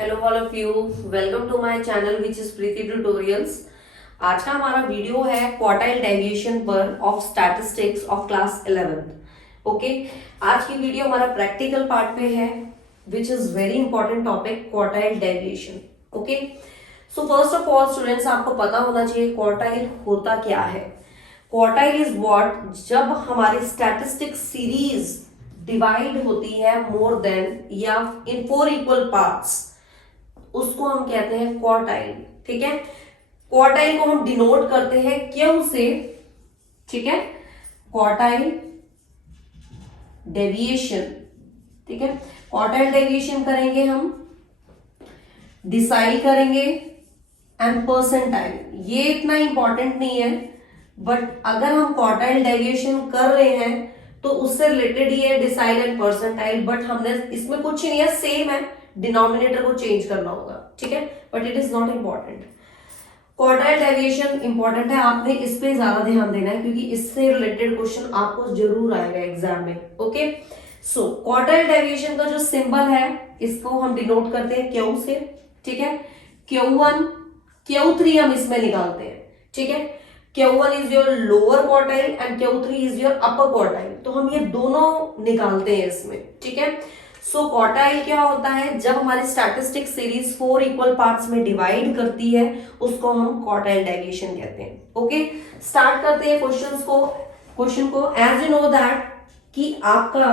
Hello all of you, welcome to my channel which is Preeti tutorials. आज का हमारा video है क्वार्टाइल डेविएशन पर of statistics of class 11th। Okay, आज की वीडियो हमारा प्रैक्टिकल पार्ट पे है which is very important topic, quartile deviation. Okay, so first of all students, आपको पता होना चाहिए क्वार्टाइल होता क्या है। क्वार्टाइल इज व्हाट, जब हमारी स्टैटिस्टिक्स सीरीज डिवाइड होती है मोर देन या इन 4 इक्वल पार्ट्स, उसको हम कहते हैं क्वार्टाइल। ठीक है, क्वार्टाइल को हम डिनोट करते हैं क्यू से। ठीक है, क्वार्टाइल डेविएशन। ठीक है, क्वार्टाइल डेविएशन करेंगे हम, डिसाइड करेंगे एंड परसेंटाइल। ये इतना इंपॉर्टेंट नहीं है, बट अगर हम क्वार्टाइल डेविएशन कर रहे हैं तो उससे रिलेटेड ही है डिसाइड एंड परसेंटाइल, बट हमने इसमें कुछ नहीं है, सेम है, डिनोमिनेटर को चेंज करना होगा। ठीक है, but it is not important. Quartile deviation important है, आपने इस पे ज्यादा ध्यान देना है क्योंकि इससे रिलेटेड क्वेश्चन आपको जरूर आएगा एग्जाम में। ओके, सो क्वार्टाइल डेविएशन का जो सिंबल है इसको हम डिनोट करते हैं क्यू से। ठीक है, Q1 Q3 हम इसमें निकालते हैं। ठीक है, Q1 is your lower quartile and Q3 is your upper quartile, तो हम ये दोनों निकालते हैं इसमें। ठीक है, सो क्वार्टाइल क्या होता है, जब हमारी स्टैटिस्टिक सीरीज 4 इक्वल पार्ट्स में डिवाइड करती है उसको हम क्वार्टाइल डेविएशन कहते हैं। ओके, स्टार्ट करते हैं क्वेश्चन को एज यू नो दैट कि आपका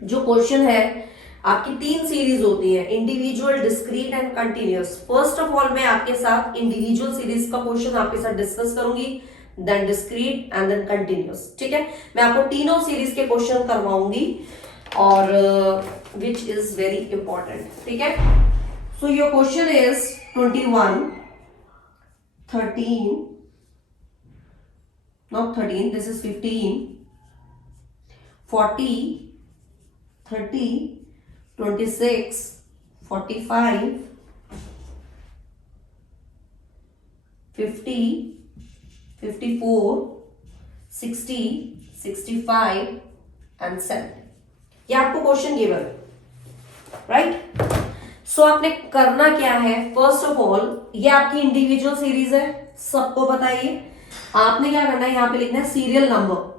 जो क्वेश्चन है, आपकी 3 सीरीज होती है, individual, discrete and continuous. First of all मैं आपके साथ इंडिविजुअल सीरीज का क्वेश्चन आपके साथ डिस्कस करूंगी, then discrete and then continuous. ठीक है, मैं आपको तीनों सीरीज के क्वेश्चन करवाऊंगी और विच इज वेरी इंपॉर्टेंट। ठीक है, so your question is 21 13 not 13, this is 15 40 30 26 45 50 54 60 65 and 7। ये आपको क्वेश्चन गिवन है, राइट। सो आपने करना क्या है, फर्स्ट ऑफ ऑल ये आपकी इंडिविजुअल सीरीज है, सबको पता है ये। आपने क्या करना है, यहाँ पे लिखना है सीरियल नंबर।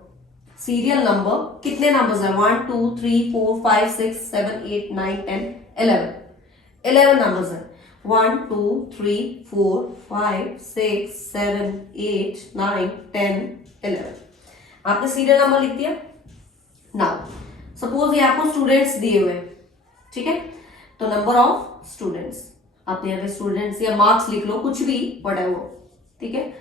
सीरियल नंबर कितने नंबर्स है, 1 2 3 4 5 6 7 8 9 10 11 नंबर्स है। 1 2 3 4 5 6 7 8 9 10 11। आपने सीरियल नंबर लिख दिया। नाउ सपोज ये आपको स्टूडेंट्स दिए हुए, ठीक है, तो नंबर ऑफ स्टूडेंट्स, आपने यहाँ पे स्टूडेंट्स या मार्क्स लिख लो, कुछ भी व्हाटएवर। ठीक है,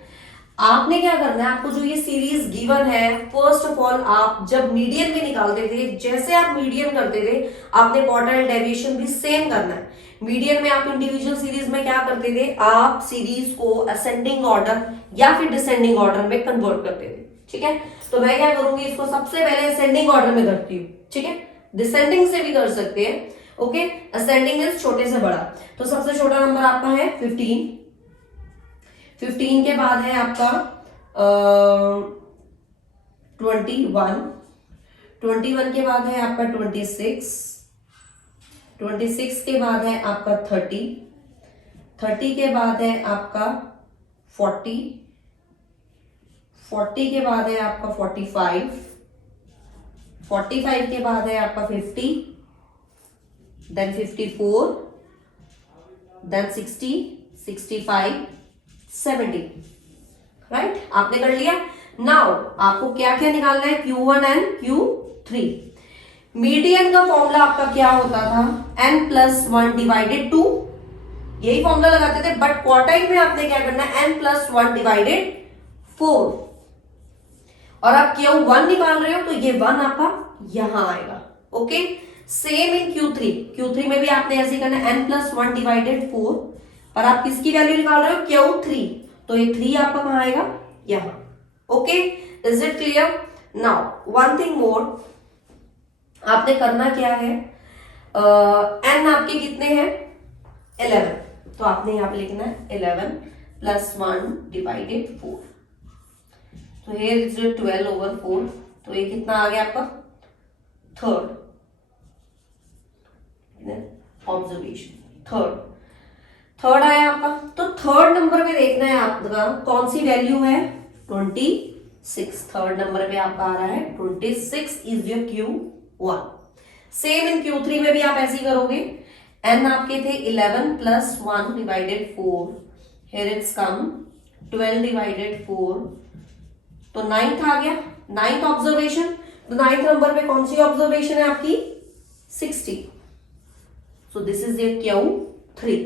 आपने क्या करना है, आपको जो ये सीरीज गिवन है, फर्स्ट ऑफ ऑल आप जब मीडियन भी निकालते थे, जैसे आप मीडियन करते थे, आपने क्वार्टाइल डेविएशन भी सेम करना है। मीडियन में आप इंडिविजुअल सीरीज में क्या करते थे, आप सीरीज को असेंडिंग ऑर्डर या फिर डिसेंडिंग ऑर्डर में कन्वर्ट करते थे। ठीक है, तो मैं क्या करूंगी, इसको सबसे पहले असेंडिंग ऑर्डर में करती हूँ। ठीक है, डिसेंडिंग से भी कर सकते हैं। ओके, असेंडिंग इज छोटे से बड़ा, तो सबसे छोटा नंबर आपका है 15। 15 के बाद है आपका 21। 21 के बाद है आपका 26। 26 के बाद है आपका 30। 30 के बाद है आपका 40। 40 के बाद है आपका 45। 45 के बाद है आपका 50, देन 54, देन 60, 65, 70। राइट, आपने कर लिया। नाउ आपको क्या क्या निकालना है, Q1 एंड Q3। मीडियन का फॉर्मूला आपका क्या होता था, n+1 डिवाइडेड 2, यही फॉर्मूला लगाते थे, बट क्वार्टाइल में आपने क्या करना है, n+1 डिवाइडेड 4। और आप Q1 निकाल रहे हो तो ये 1 आपका यहां आएगा। ओके, सेम इन Q3 में भी आपने ऐसे करना है, n+1 डिवाइडेड 4, पर आप किसकी वैल्यू निकाल रहे हो, Q3, तो ये 3 आपका कहां आएगा, यहां। Okay, is it clear. Now one thing more, आपने करना क्या है, n आपके कितने हैं, 11, तो आपने यहां पे लिखना है 11+1 डिवाइडेड 4, तो here is 12/4, तो ये कितना आ गया आपका, थर्ड ऑब्जर्वेशन। थर्ड, थर्ड आया आपका। तो थर्ड नंबर पे देखना है आपका कौन सी वैल्यू है, 26। थर्ड नंबर पे आपका आ रहा है 26 is your Q1। Same in Q3 में भी आप ऐसे ही करोगे। n आपके थे 11 plus 1 divided 4, here it's come 12 divided 4, तो 9th आ गया, 9th ऑब्जर्वेशन। तो 9th नंबर पे कौन सी ऑब्जर्वेशन है आपकी, 60। So this is your Q3।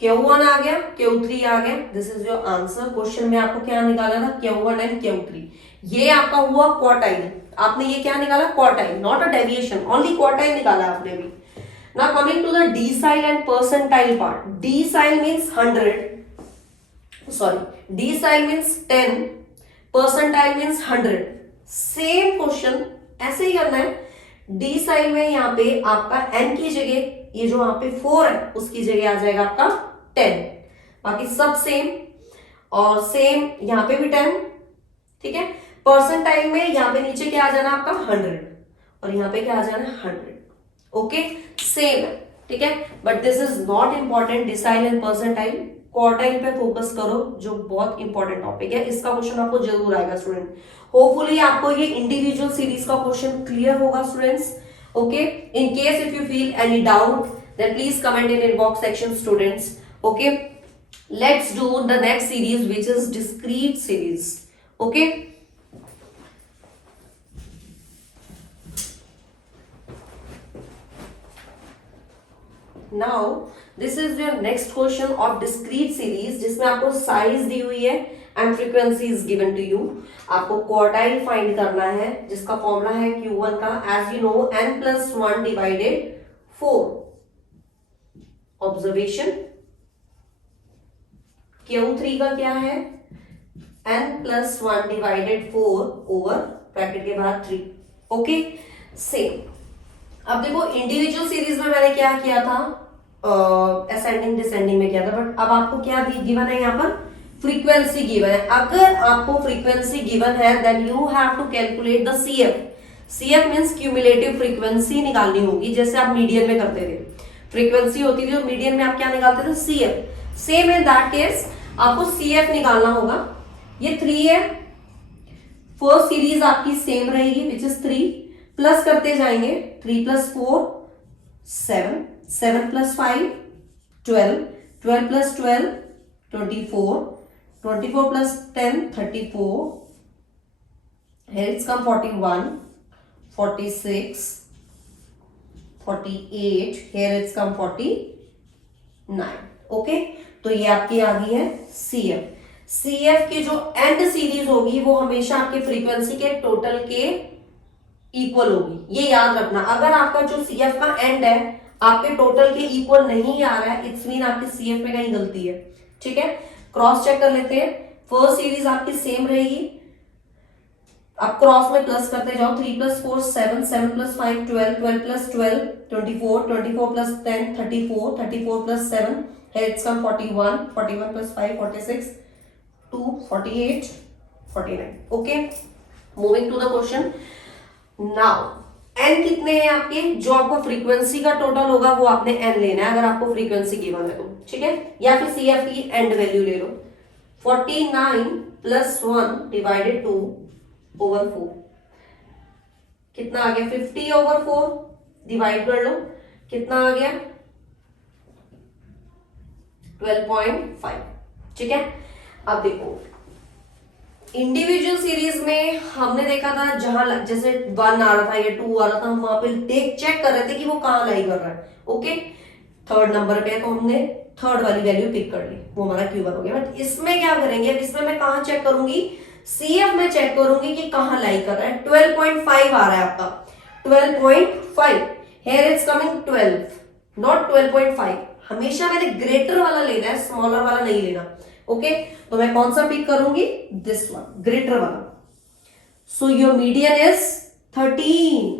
Q1 आ गया, Q3 आ गया, this is your answer. Question में आपको क्या निकाला था, Q1 एंड Q3। ये आपका हुआ क्वार्टाइल, आपने ये क्या निकाला, quartile, not a deviation, only quartile निकाला आपने भी। Now coming to the decile and percentile part. Decile means 100, sorry decile means 10, percentile means 100। Same question ऐसे ही करना है। डेसिल में यहाँ पे आपका n की जगह ये जो वहां पे 4 है उसकी जगह आ जाएगा आपका 10, बाकी सब सेम, और सेम यहाँ पे भी 10, ठीक है। परसेंटाइल में यहाँ पे नीचे क्या आ जाना आपका 100, और यहाँ पे क्या आ जाना 100, ओके सेम है, ठीक है। But this is not important, decile and percentile, quartile पे फोकस करो जो बहुत इंपॉर्टेंट टॉपिक है। इसका क्वेश्चन आपको जरूर आएगा स्टूडेंट। होपफुली आपको ये इंडिविजुअल सीरीज का क्वेश्चन क्लियर होगा students, okay? In case if you feel any doubt, then please comment in inbox section students, okay? Let's do the next series which is discrete series, okay? Now this is your next question of discrete series जिसमें आपको size दी हुई है and frequency is given to you. आपको quartile find करना है जिसका formula है Q1 का, as you know n+1 divided 4। Observation Q3 का क्या है, n+1 डिवाइडेड 4 ओवर ब्रैकेट के बाहर 3, ओके सेम। अब देखो इंडिविजुअल सीरीज में मैंने क्या किया था, असेंडिंग डिसेंडिंग में किया था, बट अब आपको क्या गिवन है यहाँ पर, फ्रीक्वेंसी गिवन है। अगर आपको फ्रीक्वेंसी गिवन है then you have to calculate the CF। CF means cumulative frequency निकालनी होगी, जैसे आप मीडियन में करते थे, फ्रीक्वेंसी होती थी, तो मीडियन में आप क्या निकालते थे, CF। Same in that case आपको CF निकालना होगा। ये 3 है, फर्स्ट सीरीज आपकी सेम रहेगी विच इज 3, प्लस करते जाएंगे 3 + 4 7, 7 + 5 12, 12 + 12 24, 24 + 10 34, here it's come 41, 46, 48, here it's come 49, okay. तो ये आपकी आ गई है CF। CF की जो एंड सीरीज होगी वो हमेशा आपके फ्रीक्वेंसी के टोटल के इक्वल होगी, ये याद रखना। अगर आपका जो CF का एंड है आपके टोटल के इक्वल नहीं आ रहा है, इट्स मीन आपकी CF में कहीं गलती है, ठीक है। क्रॉस चेक कर लेते हैं। फर्स्ट सीरीज आपकी सेम रहेगी, आप क्रॉस में प्लस करते जाओ, 3 + 4 7, 7 + 5 12, 12 + 12 24, 24 + 10 34, 34 + 7, here it's come 41, 41 + 5 46, 2 48 49, okay. Moving to the question now. n कितने हैं आपके, जो आपका फ्रीक्वेंसी का टोटल होगा वो आपने n लेना है अगर आपको फ्रीक्वेंसी गिवन है तो, ठीक है। या फिर CF की एंड वैल्यू ले लो, 49 + 1 डिवाइडेड 2 ओवर 4, कितना आ गया, 50 ओवर 4, डिवाइड कर लो, कितना आ गया 12.5, ठीक है। अब देखो इंडिविजुअल सीरीज में हमने देखा था जहां जैसे 1 आ रहा था या 2 आ रहा था, हम वहां पे चेक कर रहे थे कि वो कहां लाई कर रहा है, ओके। थर्ड नंबर पे तो हमने थर्ड वाली वैल्यू पिक कर ली, वो हमारा Q1 हो गया। बट इसमें क्या करेंगे, अब इसमें मैं कहां चेक करूंगी, CF में चेक करूंगी कि कहां लाई कर रहा है। 12.5 आ रहा है आपका, 12.5, here it's coming 12, not 12.5। हमेशा मैंने ग्रेटर वाला लेना है, स्मॉलर वाला नहीं लेना, ओके। तो मैं कौन सा पिक करूंगी, दिस वन, ग्रेटर वाला। So your median is 13,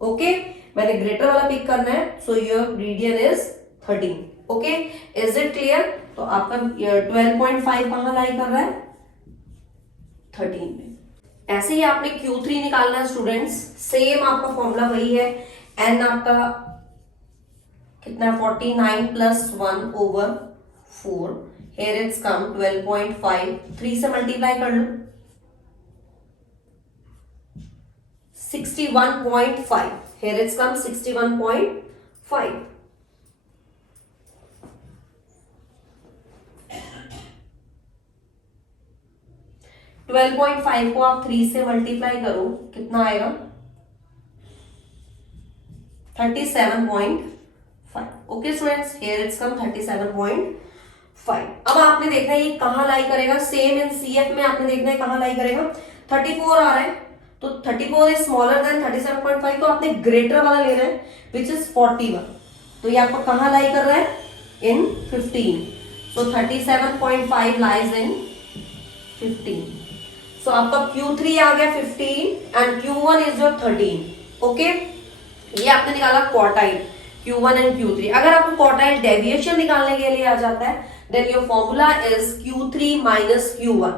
okay. मैंने ग्रेटर वाला पिक करना है, so your median is 13, okay. Is it clear? तो आपका 12.5 कहां लाई कर रहा है, 13 में। ऐसे ही आपने Q3 निकालना है स्टूडेंट्स, सेम आपका फॉर्मूला वही है। n आपका कितना 49 plus 1 over 4, here it's come 12.5, 3 से मल्टीप्लाई कर लो 61.5, here it's come 61.5. 12.5 को आप 3 से मल्टीप्लाई करो कितना आएगा 37.5. ओके स्टूडेंट्स, हियर इट्स कम 37.5. अब आपने देखना है ये कहां लाई करेगा, सेम इन सीएफ में आपने देखना है कहां लाई करेगा. 34 आ रहा है तो 34 इज स्मॉलर देन 37.5, तो आपने ग्रेटर वाला लेना है विच इज 41. तो ये आपको कहां लाई कर रहा है इन 15. सो 37.5 लाइज इन 15. सो आपका Q3 आ गया 15 and Q1 is your 13. Okay, ये आपने निकाला क्वार्टाइल Q1 एंड Q3. अगर आपको क्वार्टाइल डेविएशन निकालने के लिए आ जाता है then your formula is Q3 minus Q1.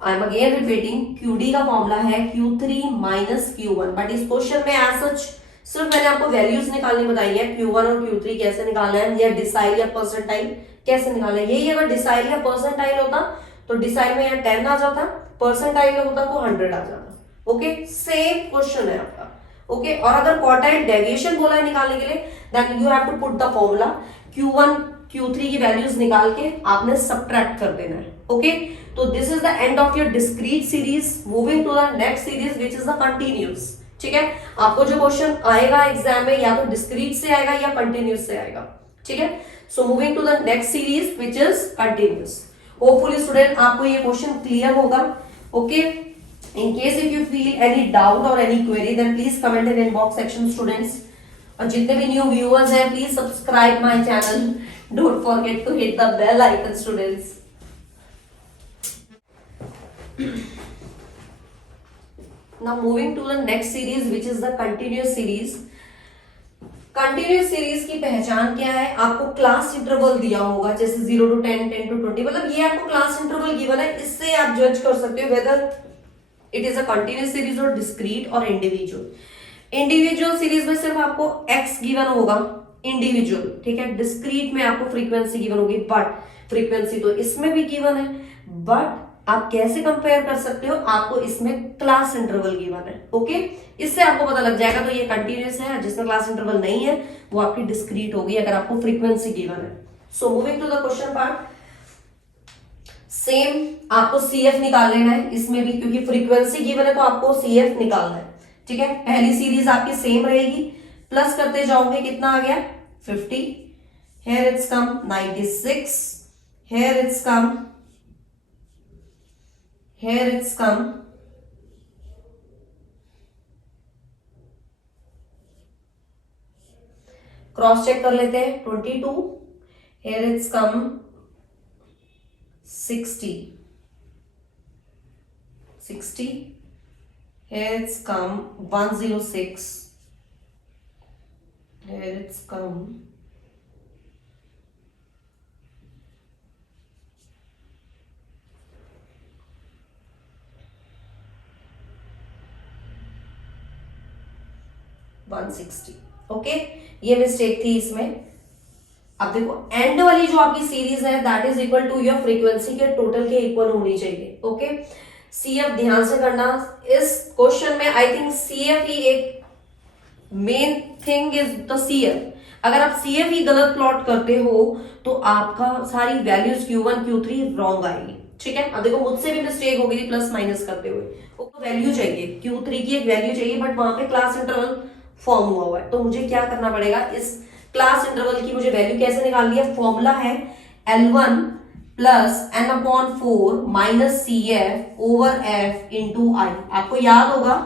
I am again repeating, QD का फॉर्मूला है Q3 माइनस Q1, बट इस क्वेश्चन में एज सच सिर्फ मैंने आपको वैल्यूज निकालनी बताई है. Q1 और Q3 कैसे निकालना है, या डिसाइल या परसेंटाइल कैसे निकालना है. यही अगर डिसाइल या परसेंटाइल होता तो डिसाइल में यहाँ 10 आ जाता, परसेंटाइल में होता तो 100 आ जाता. ओके, सेम क्वेश्चन है आपका. ओके, और अगर क्वार्टाइल डेविएशन बोला है निकालने के लिए then you have to put the formula Q1 Q3 की वैल्यूज निकाल के आपने सबट्रैक्ट कर देना है. ओके, तो this is the end of your discrete series. Moving to the next series which is the continuous. ठीक है, आपको जो क्वेश्चन आएगा एग्जाम में या तो डिस्क्रीट से आएगा या कंटिन्यूस से आएगा. ठीक है, so moving to the next series which is continuous. Hopefully student आपको ये क्वेश्चन क्लियर होगा. Okay, in case if you feel any doubt or any query then please comment in inbox section students. और जितने भी new viewers हैं please subscribe my channel. Don't forget to hit the bell icon students. Now moving to the next series which is the continuous series. Continuous series की पहचान क्या है, आपको class interval दिया होगा जैसे 0 to 10, 10 to 20, मतलब ये आपको क्लास इंटरवल गिवन है. इससे आप जज कर सकते हो whether it is a continuous series और डिस्क्रीट और इंडिविजुअल. इंडिविजुअल सीरीज में सिर्फ आपको एक्स गिवन होगा इंडिविजुअल. ठीक है, डिस्क्रीट में आपको फ्रीक्वेंसी गिवन होगी, बट फ्रीक्वेंसी तो इसमें भी गिवन है, बट आप कैसे कंपेयर कर सकते हो, आपको इसमें क्लास इंटरवल गिवन है. ओके, इससे आपको पता लग जाएगा तो ये कंटिन्यूस है, जिसमें क्लास इंटरवल नहीं है वो आपकी डिस्क्रीट होगी अगर आपको फ्रीक्वेंसी गिवन है. So moving to the question part, same आपको CF निकाल लेना है इसमें भी, क्योंकि फ्रीक्वेंसी गिवन है तो आपको CF निकालना है. ठीक है, पहली सीरीज आपकी सेम रहेगी, प्लस करते जाओगे कितना आ गया 50, here it's come 96, here it's come 'cross check कर लेते हैं 22, here it's come 60, here it's come 106, here it's come 160. Okay, ये मिस्टेक थी इसमें. अब देखो एंड वाली जो आपकी सीरीज है that is equal to your frequency के टोटल के इक्वल होनी चाहिए. ओके, CF ध्यान से करना. इस क्वेश्चन में आई थिंक CF ही एक main thing is the CF. अगर आप CF ही गलत प्लॉट करते हो तो आपका सारी वैल्यूज Q1 Q3 रॉन्ग आएगी. ठीक है, अब देखो मुझसे भी मिस्टेक हो गई थी प्लस माइनस करते हुए. वैल्यू चाहिए Q3 की, एक वैल्यू चाहिए, बट वहां पे क्लास इंटरवल फॉर्म हुआ है, तो मुझे क्या करना पड़ेगा, इस क्लास इंटरवल की मुझे वैल्यू कैसे निकालनी है. फॉर्मूला है L1 plus n/4 minus CF over F into I. आपको याद होगा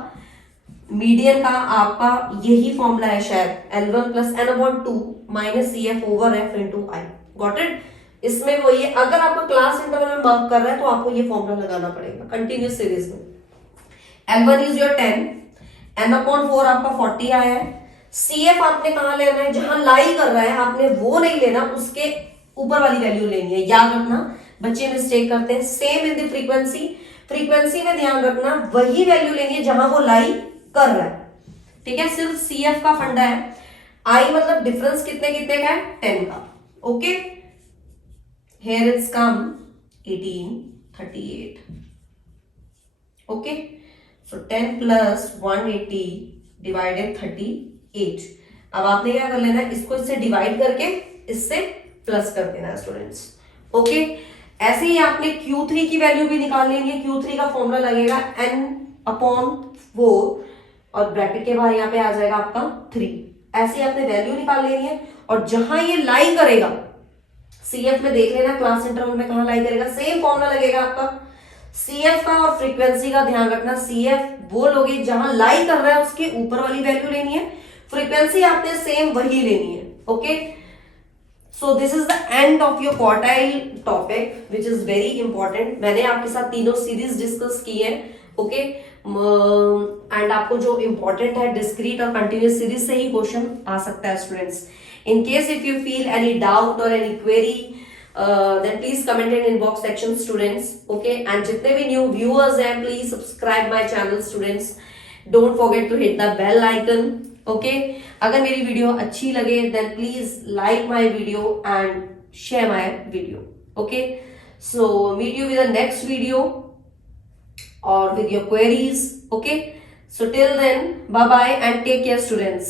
मीडियन का आपका यही फॉर्मूला है शायद, L1 plus n/2 minus CF over F into I. Got it. इसमें वो ये अगर आपको क्लास इंटरवल में मार्क कर रहा है तो आपको ये फॉर्मूला लगाना पड़ेगा कंटिन्यूस सीरीज में. L1 इज योर 10, n/4 आपका 40 आया है. CF आपने कहां लेना है, जहां लाई कर रहा है आपने वो नहीं लेना, उसके ऊपर वाली वैल्यू लेनी है. याद रखना, बच्चे मिस्टेक करते हैं. सेम इन द फ्रीक्वेंसी में ध्यान रखना वही वैल्यू लेनी है जहां वो लाई कर रहा है. ठीक है, सिर्फ CF का फंडा है. आई मतलब डिफरेंस कितने कितने का है, 10 का. Okay, here it's come 1838. Okay, so 10 plus 180 divided 38. अब आपने क्या कर लेना है, इसको इससे डिवाइड करके इससे प्लस कर देना है स्टूडेंट्स. ओके, ऐसे ही आपने Q3 की वैल्यू भी निकाल लेंगे. Q3 का फॉर्मूला लगेगा n/4 और ब्रैकेट के बाहर यहाँ पे आ जाएगा आपका 3. ऐसे ही आपने वैल्यू निकाल लेनी है और जहां ये लाई करेगा, CF में देख लेना क्लास इंटरवल में कहां लाई करेगा, सेम फॉर्मूला लगेगा आपका. CF का और फ्रीक्वेंसी का ध्यान रखना. CF वो लोगे जहां लाई कर रहा है उसके ऊपर वाली वैल्यू लेनी है, फ्रीक्वेंसी आपने सेम वही लेनी है. Okay, so this is the end of your quartile topic which is very important. मैंने आपके साथ तीनों सीरीज डिस्कस की है. ओके, एंड आपको जो इंपॉर्टेंट है डिस्क्रीट और कंटिन्यूस सीरीज से ही क्वेश्चन आ सकता है students. In case if you feel any doubt or any query, then please comment in inbox section students. Okay, and जितने भी new viewers हैं please subscribe my channel students. Don't forget to hit the bell icon. Okay, अगर मेरी video अच्छी लगे then please like my video and share my video. Okay, so meet you with the next video or with your queries. Okay, so till then bye bye and take care students.